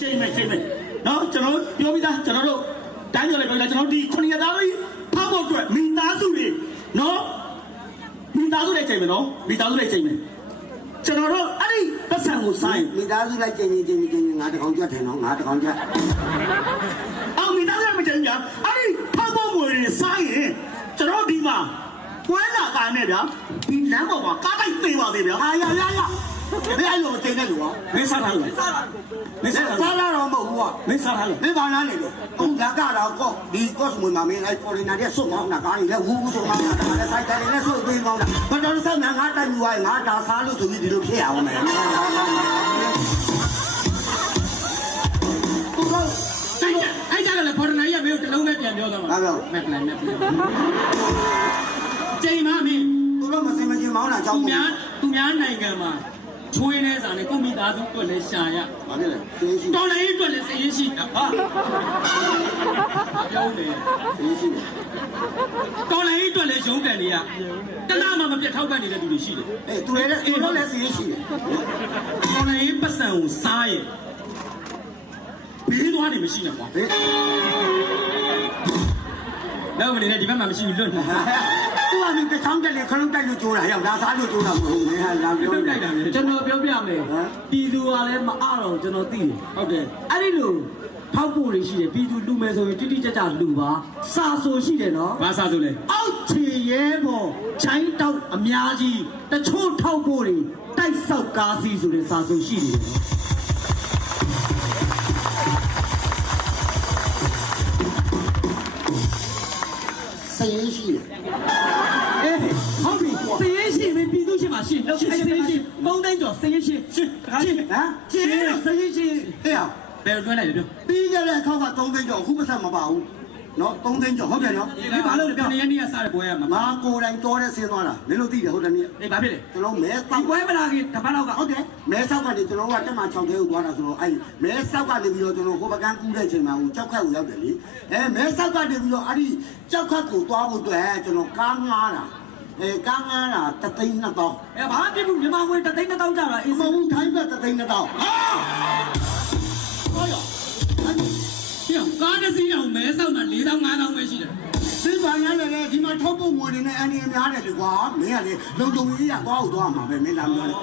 ချိန်မယ်နော်ကျွန်တော်ပြောပြီးသားကျွန်တော်တို့တိုင်းပြောလိုက်ပြောလိုက်ကျွန်တော်ဒီ9ရက်သားလေးဖောက်ဖို့အတွက်မိသားစုတွေနော်မိသားစုတွေချိန်မယ်နော်မိသားစုတွေချိန်မယ်ကျွန်တော်တို့အဲ့ဒီပတ်စံကိုဆိုင်မိသားစုလိုက်ချိန်ငါတကောင်ကြက်တယ်နော်ငါတကောင်ကြက်အောင်မိသားစုမချိန်ကြအဲ့ဒီဖောက်ဖို့ငွေတွေဆိုင်ရင်ကျွန်တော်ဒီမှာပွဲလာကားနဲ့ဗျာဒီလမ်းပေါ်မှာကားတိုက်ပေးပါသေးဗျာရဘယ်အဲ့လိုချိန်နေလို့မင်းစားထားလို့မင်းစားလာတော့မဟုတ်ဘူးကွာမင်းစားထားလို့မင်းဘာလားလေဟုတ်လာကတော့ကောဒီကော့စမွေမှာမင်းအဲ့ပေါ်လီနာတဲ့ဆုတ်မောင်းတာကားနေလဲဝူးဆိုမှတာလည်းစိုက်တယ်လည်းဆုတ်ပေးမောင်းတာဘာတော်ဆက်ငါတိုက်ယူသွားရင်ငါဒါစားလို့ဆိုပြီးဒီလိုဖြစ်အောင်မယ်အဲ့ကြတော့လေပေါ်တနာကြီးကမင်းတို့တလုံးပဲပြန်ပြောသွားမှာဘာပြောမက်ပလန်ချိန်မမင်းသူတို့မစင်မချင်းမောင်းတာကြောက်သူများနိုင်ငံမှာချွေးနေစားနေကိုမိသားစုအတွက်လည်းရှာရဘာဖြစ်လဲသိရှိတော်လည်းအတွက်လည်းစည်ရရှိတာဟာပြောတယ်သိရှိတော်လည်းအတွက်လည်းရုံးကန်နေရတလားမှမပြတ်ထောက်ပံ့နေတဲ့သူတွေရှိတယ်အေးသူလည်းသိရှိတယ်တော်လည်းပတ်စံကိုစားရင်ဘေးသွားနေမရှိနဲ့ကွာတော့မနေနဲ့ဒီဘက်မှာမရှိဘူးလွတ်နေသူကဒီတချောင်းတက်လေခလုံးတက်လို့ကျိုးတာရောက်ဒါစားလို့ကျိုးတာမဟုတ်ဘူးဟာလာပြောတိုက်တာလေကျွန်တော်ပြောပြမယ်ပြည်သူကလည်းမအားတော့ကျွန်တော်သိတယ်ဟုတ်တယ်အဲ့ဒီလိုထောက်ဖို့တွေရှိတယ်ပြည်သူလူမယ်ဆိုရင်တိတိကျကျလူပါစာဆိုရှိတယ်နော်ဘာစာဆိုလဲအောက်ခြေရဲပေါ်ချိုင်းတောက်အများကြီးတချို့ထောက်ဖို့တွေတိုက်ဆောက်ကားစီဆိုတဲ့စာဆိုရှိတယ်စရင်ရှိတယ်အေးဟုတ်ပြီစရင်ရှိပြီပြည်သူရှိမှရှိလောက်ရှိစရင်ရှိပုံတိုင်းကျော်စရင်ရှိဟမ်ရှင်းစရင်ရှိဟဲ့ဘယ်တွဲလိုက်လဲပြောပြီးကြတဲ့ခေါက်က3သိန်းကျော်အခုပတ်သက်မပါဘူးနော်3သိန်းကျော်ဟုတ်တယ်နော်ဒီဘာလို့လဲပြောနေရနေရစားတဲ့ပွဲရမှာငါကိုယ်တိုင်တော်တဲ့ဆင်းသွားတာမင်းတို့သိတယ်ဟုတ်တယ်မြေအေးဘာဖြစ်လဲကျွန်တော်မဲဒီပွဲမလာခင်တပတ်လောက်ကဟုတ်တယ်မဲဆောက်ကနေကျွန်တော်ကတက်မှ6တဲကိုသွားတာဆိုတော့အဲ့မဲဆောက်ကနေပြီးတော့ကျွန်တော်ဟိုပကန်းကူးတဲ့အချိန်မှာဟိုကြောက်ခတ်ကိုရောက်တယ်လေမဲဆောက်ကနေပြီးတော့အဲ့ဒီကြောက်ခတ်ကိုသွားဖို့အတွက်ကျွန်တော်ကားငားတာကားငားတာ3သိန်း2တောင်းဘာဖြစ်ဘူးမြန်မာငွေ3သိန်း2တောင်းကြတာအေးမဟုတ်ထိုင်းဘက်3သိန်း2တောင်းဟာဟောရကားတစ်စီးအောင်မဲဆောက်မှာ4,000 5,000ပဲရှိတယ်ဒီဘာရလဲဒီမှာထောက်ဖို့ငွေတွေနဲ့အန်ဒီအများတယ်လေကွာမင်းကလေလုံုံကြီးရသွားအောင်သွားမှာပဲမင်းလာပြောတယ်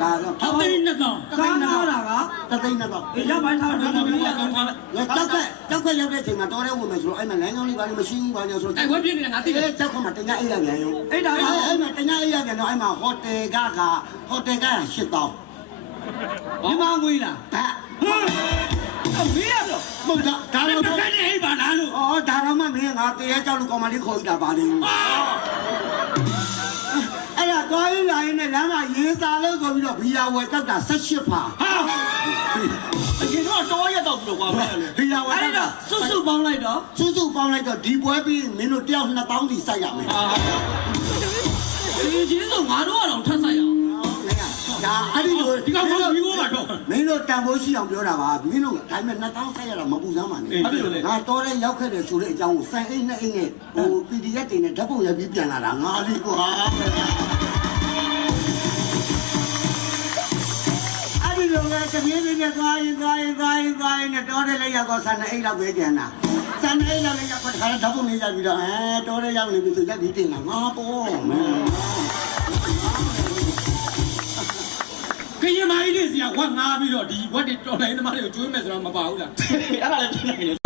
ဒါတော့3သိန်း2တောင်းကားနာတာက3သိန်း2တောင်းအေးရောက်ပိုင်းထားတော့မင်းရကောင်းထားလိုက်ကြောက်ကရောက်တဲ့အချိန်မှာတော်တဲ့ဝင်မယ်ဆိုတော့အဲ့မှာလမ်းကြောင်းလေးပါလို့မရှိဘူးပါလို့ဆိုတော့တိုက်ပွဲပြင်းနေတာငါသိတယ်ကြောက်ခမှာတညအိပ်ရပြန်ရောအဲ့ဒါအဲ့မှာတညအိပ်ရပြန်တော့အဲ့မှာဟိုတယ်က8000ဒီမှာငွေလားဒါမင်းရတော့မဟုတ်ဒါတော့ဘယ်နဲ့အိပ်ပါလားလို့အော်ဒါတော့မှမင်းငါတရားကြောက်လို့ကောင်မလေးခေါ်ကြတာပါလေအဲ့ဒါသွားရင်းလာရင်လည်းလမ်းမှာရေးစာလို့ဆိုပြီးတော့ဘီယာဝယ်တောက်တာ18ဖာဟာအရင်တော့တော်ရက်တော့ပြီးတော့ကွာမင်းလေဘီယာဝယ်အဲ့ဒါစွတ်ပေါင်းလိုက်တော့ဒီပွဲပြီးမင်းတို့တယောက်2000စီစိုက်ရမယ်ဒီချင်းဆိုငါတို့ကတော့ထပ်ဆိုင်အောင်ဒါအဲ့ဒီလိုဒီကောင်ကပြီးတော့တော့မင်းတို့တန်ဖိုးရှိအောင်ပြောတာပါမင်းတို့ဒါပေမဲ့2000စိုက်ရတာမပူစမ်းပါနဲ့ငါတော်တဲ့ရောက်ခဲ့တယ်ဆိုတဲ့အကြောင်းကိုစိုက်အိတ်နဲ့အိတ်နဲ့ဟို PDF တွေနဲ့ဓာတ်ပုံရိုက်ပြီးပြန်လာတာငါလေးကွာအဲ့ဒီလိုပဲတပြေးပြေးနဲ့သွားရင်နဲ့တော်တဲ့လက်ရောက်တော့ဆန်အိတ်လောက်ပဲကျန်တာဆန်အိတ်လောက်လည်းရောက်တော့ခါဓာတ်ပုံလေးရိုက်ပြီးတော့တော်တဲ့ရောက်နေပြီဆိုရက်ပြီးတင်လာငါပေါ့မင်းကရင်မိုင်းလေးစီကဝတ်ငားပြီးတော့ဒီဝတ်တွေတော်လိုင်းသမားတွေကိုကျွေးမယ်ဆိုတော့မပါဘူးလားအဲ့ဒါလည်းဖြစ်နိုင်တယ်